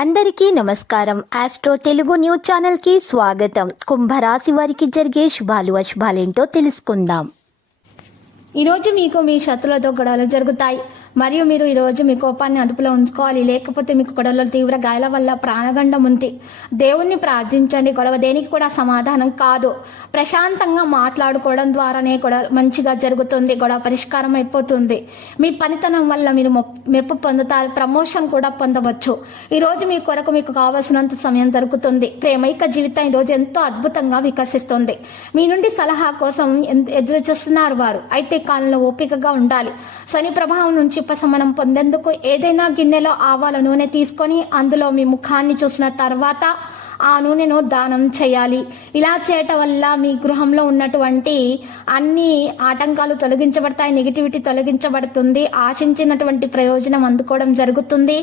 అందరికీ నమస్కారం. Astro Telugu news channel కి స్వాగతం. కుంభరాశి వారికి జరిగే శుభాలు అశుభాలేంటో తెలుసుకుందాం. ఈరోజు మీకు మీ శత్రులతో గొడవలు జరుగుతాయి మరియు మీరు ఈరోజు మీ కోపాన్ని అదుపులో ఉంచుకోవాలి, లేకపోతే మీకు గొడవలో తీవ్ర గాయాల వల్ల ప్రాణగండం ఉంది. దేవుణ్ణి ప్రార్థించండి. గొడవ దేనికి కూడా సమాధానం కాదు. ప్రశాంతంగా మాట్లాడుకోవడం ద్వారానే గొడవ మంచిగా జరుగుతుంది. గొడవ పరిష్కారం అయిపోతుంది. మీ పనితనం వల్ల మీరు మెప్పు పొందుతారు. ప్రమోషన్ కూడా పొందవచ్చు. ఈరోజు మీ కొరకు మీకు కావలసినంత సమయం దొరుకుతుంది. ప్రేమైక జీవితం ఈరోజు ఎంతో అద్భుతంగా వికసిస్తుంది. మీ నుండి సలహా కోసం ఎదురు చూస్తున్నారు వారు. అయితే కాలంలో ఓపికగా ఉండాలి. శని ప్రభావం నుంచి ఉపశమనం పొందేందుకు ఏదైనా గిన్నెలో ఆవాల నూనె తీసుకొని అందులో మీ ముఖాన్ని చూసిన తర్వాత ఆ నూనెను దానం చేయాలి. ఇలా చేయటం వల్ల మీ గృహంలో ఉన్నటువంటి అన్ని ఆటంకాలు తొలగించబడతాయి, నెగిటివిటీ తొలగించబడుతుంది, ఆశించినటువంటి ప్రయోజనం అందుకోవడం జరుగుతుంది,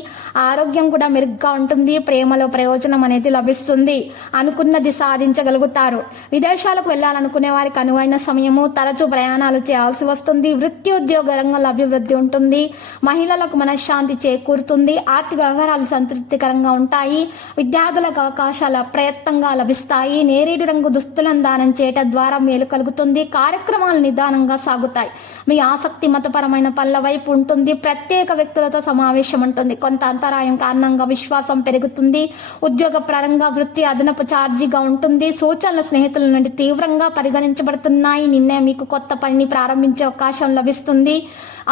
ఆరోగ్యం కూడా మెరుగ్గా ఉంటుంది, ప్రేమలో ప్రయోజనం అనేది లభిస్తుంది, అనుకున్నది సాధించగలుగుతారు. విదేశాలకు వెళ్ళాలనుకునే వారికి అనువైన సమయము, తరచూ ప్రయాణాలు చేయాల్సి వస్తుంది, వృత్తి ఉద్యోగ రంగంలో అభివృద్ధి ఉంటుంది, మహిళలకు మనశ్శాంతి చేకూరుతుంది, ఆర్థిక వ్యవహారాలు సంతృప్తికరంగా ఉంటాయి, విద్యార్థులకు అవకాశాలు ప్రయత్నంగా లభిస్తాయి, నేరేడు రంగు దుస్తులను దానం చేయటం ద్వారా మేలు కలుగుతుంది, కార్యక్రమాలు నిదానంగా సాగుతాయి, మీ ఆసక్తి మతపరమైన పనుల వైపు ఉంటుంది, ప్రత్యేక వ్యక్తులతో సమావేశం ఉంటుంది, కొంత అంతరాయం కారణంగా విశ్వాసం పెరుగుతుంది, ఉద్యోగ పరంగా వృత్తి అదనపు ఛార్జీగా ఉంటుంది, సూచనల స్నేహితుల నుండి తీవ్రంగా పరిగణించబడుతున్నాయి, నిన్నే మీకు కొత్త పనిని ప్రారంభించే అవకాశం లభిస్తుంది,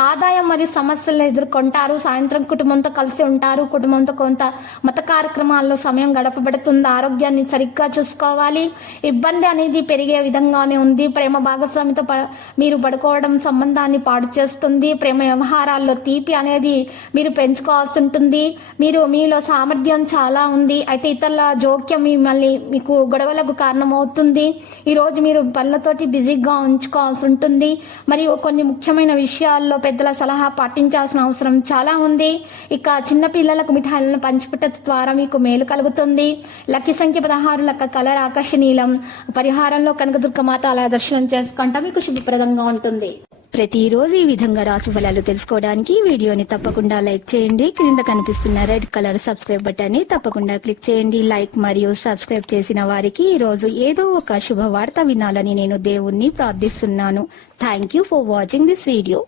ఆదాయం మరియు సమస్యలను ఎదుర్కొంటారు, సాయంత్రం కుటుంబంతో కలిసి ఉంటారు, కుటుంబంతో కొంత మత కార్యక్రమాల్లో సమయం గడపబడుతుంది, ఆరోగ్యాన్ని సరిగ్గా చూసుకోవాలి, ఇబ్బంది అనేది పెరిగే విధంగానే ఉంది, ప్రేమ భాగస్వామితో మీరు పడుకోవడం సంబంధాన్ని పాడు చేస్తుంది, ప్రేమ వ్యవహారాల్లో తీపి అనేది మీరు పెంచుకోవాల్సి ఉంటుంది, మీలో సామర్థ్యం చాలా ఉంది, అయితే ఇతరుల జోక్యం మిమ్మల్ని మీకు గొడవలకు కారణమవుతుంది, ఈరోజు మీరు పనులతోటి బిజీగా ఉంచుకోవాల్సి ఉంటుంది, మరియు కొన్ని ముఖ్యమైన విషయాల్లో పెద్దల సలహా పాటించాల్సిన అవసరం చాలా ఉంది. ఇక చిన్న పిల్లలకు మిఠాయిలను పంచిపెట్టడం ద్వారా మీకు మేలు కలుగుతుంది. లక్కీ సంఖ్య 16, లక్క కలర్ ఆకర్షణీయం. పరిహారంలో కనకదుర్గమాత ఆలయ దర్శనం చేసుకుంటా మీకు శుభప్రదంగా ఉంటుంది. ప్రతిరోజు ఈ విధంగా రాశి ఫలాలు తెలుసుకోవడానికి వీడియోని తప్పకుండా లైక్ చేయండి. క్రింద కనిపిస్తున్న రెడ్ కలర్ సబ్స్క్రైబ్ బటన్ ని తప్పకుండా క్లిక్ చేయండి. లైక్ మరియు సబ్స్క్రైబ్ చేసిన వారికి ఈ రోజు ఏదో ఒక శుభవార్త వినాలని నేను దేవుణ్ణి ప్రార్థిస్తున్నాను. Thank you for watching this video.